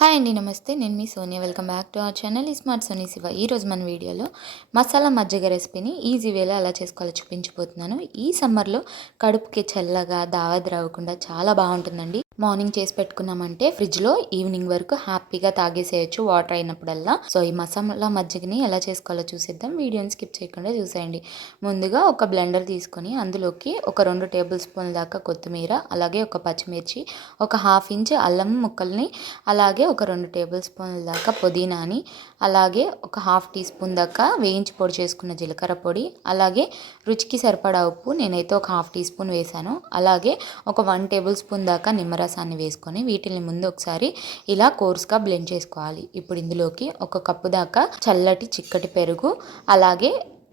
Hi అండి. నమస్తే. నేను మీ Sonia. Welcome back to our channel smart Soni Shiva. ఈరోజు మన వీడియోలో మసాలా మజ్జిగ రెసిపీని ఈజీ వేలో ఎలా చేసుకోవాలో చూపించబోతున్నాను. ఈ సమ్మర్లో కడుపుకి చల్లగా దావత్ రాకుండా చాలా బాగుంటుందండి. మార్నింగ్ చేసి పెట్టుకున్నామంటే ఫ్రిడ్జ్లో ఈవినింగ్ వరకు హ్యాపీగా తాగేసేయచ్చు వాటర్ అయినప్పుడల్లా. సో ఈ మసాలా మజ్జిగని ఎలా చేసుకోవాలో చూసేద్దాం. వీడియోని స్కిప్ చేయకుండా చూసేయండి. ముందుగా ఒక బ్లెండర్ తీసుకొని అందులోకి ఒక 2 టేబుల్ స్పూన్ల దాకా కొత్తిమీర, అలాగే ఒక పచ్చిమిర్చి, ఒక 1/2 ఇంచ్ అల్లం ముక్కల్ని, అలాగే ఒక 2 టేబుల్ స్పూన్ల దాకా పుదీనాని, అలాగే ఒక 1/2 టీ స్పూన్ దాకా వేయించి పొడి చేసుకున్న జీలకర్ర పొడి, అలాగే రుచికి సరిపడా ఉప్పు నేనైతే ఒక 1/2 టీ స్పూన్ వేసాను. అలాగే ఒక 1 టేబుల్ స్పూన్ దాకా నిమ్మరసాన్ని వేసుకొని వీటిని ముందు ఒకసారి ఇలా కోర్స్గా బ్లెండ్ చేసుకోవాలి. ఇప్పుడు ఇందులోకి ఒక కప్పు దాకా చల్లటి చిక్కటి పెరుగు, అలాగే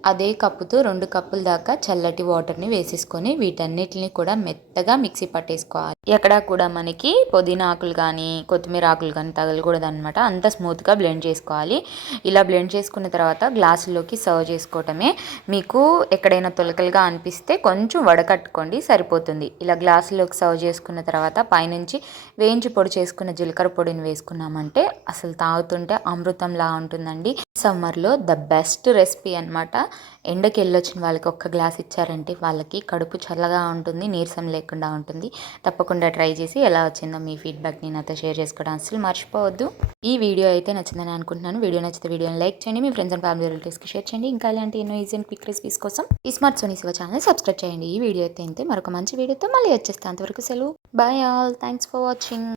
అదే కప్పుతో 2 కప్పుల దాకా చల్లటి వాటర్ని వేసేసుకొని వీటన్నిటిని కూడా మెత్తగా మిక్సీ పట్టేసుకోవాలి. ఎక్కడా కూడా మనకి పుదీనా ఆకులు కానీ కొత్తిమీర ఆకులు కానీ తగలకూడదు అనమాట. అంత స్మూత్గా బ్లెండ్ చేసుకోవాలి. ఇలా బ్లెండ్ చేసుకున్న తర్వాత గ్లాసులోకి సర్వ్ చేసుకోవటమే. మీకు ఎక్కడైనా తొలకలుగా అనిపిస్తే కొంచెం వడకట్టుకోండి, సరిపోతుంది. ఇలా గ్లాసులోకి సర్వ్ చేసుకున్న తర్వాత పైనుంచి వేయించి పొడి చేసుకున్న జీలకర్ర పొడిని వేసుకున్నామంటే అసలు తాగుతుంటే అమృతంలా ఉంటుందండి. సమ్మర్లో ద బెస్ట్ రెసిపీ అనమాట. ఎండకి వెళ్ళొచ్చిన వాళ్ళకి ఒక్క గ్లాస్ ఇచ్చారంటే వాళ్ళకి కడుపు చల్లగా ఉంటుంది, నీరసం లేకుండా ఉంటుంది. తప్పకుండా ట్రై చేసి ఎలా వచ్చిందో మీ ఫీడ్బ్యాక్ని నాతో షేర్ చేసుకోవడం అసలు మర్చిపోవద్దు. ఈ వీడియో అయితే నచ్చిందని అనుకుంటున్నాను. వీడియో నచ్చితే వీడియోని లైక్ చేయండి, మీ ఫ్రెండ్స్ అండ్ ఫ్యామిలీ రిలేటివ్స్కి షేర్ చేయండి. ఇంకా ఇలాంటి ఎన్నో ఈజీ అండ్ క్విక్ రెసిపీస్ కోసం ఈ smart Soni Shiva channel subscribe చేయండి. ఈ వీడియో అయితే మరొక మంచి వీడియోతో మళ్ళీ వచ్చేస్తాను. అంతవరకు సెలవు. Bye all. Thanks for watching.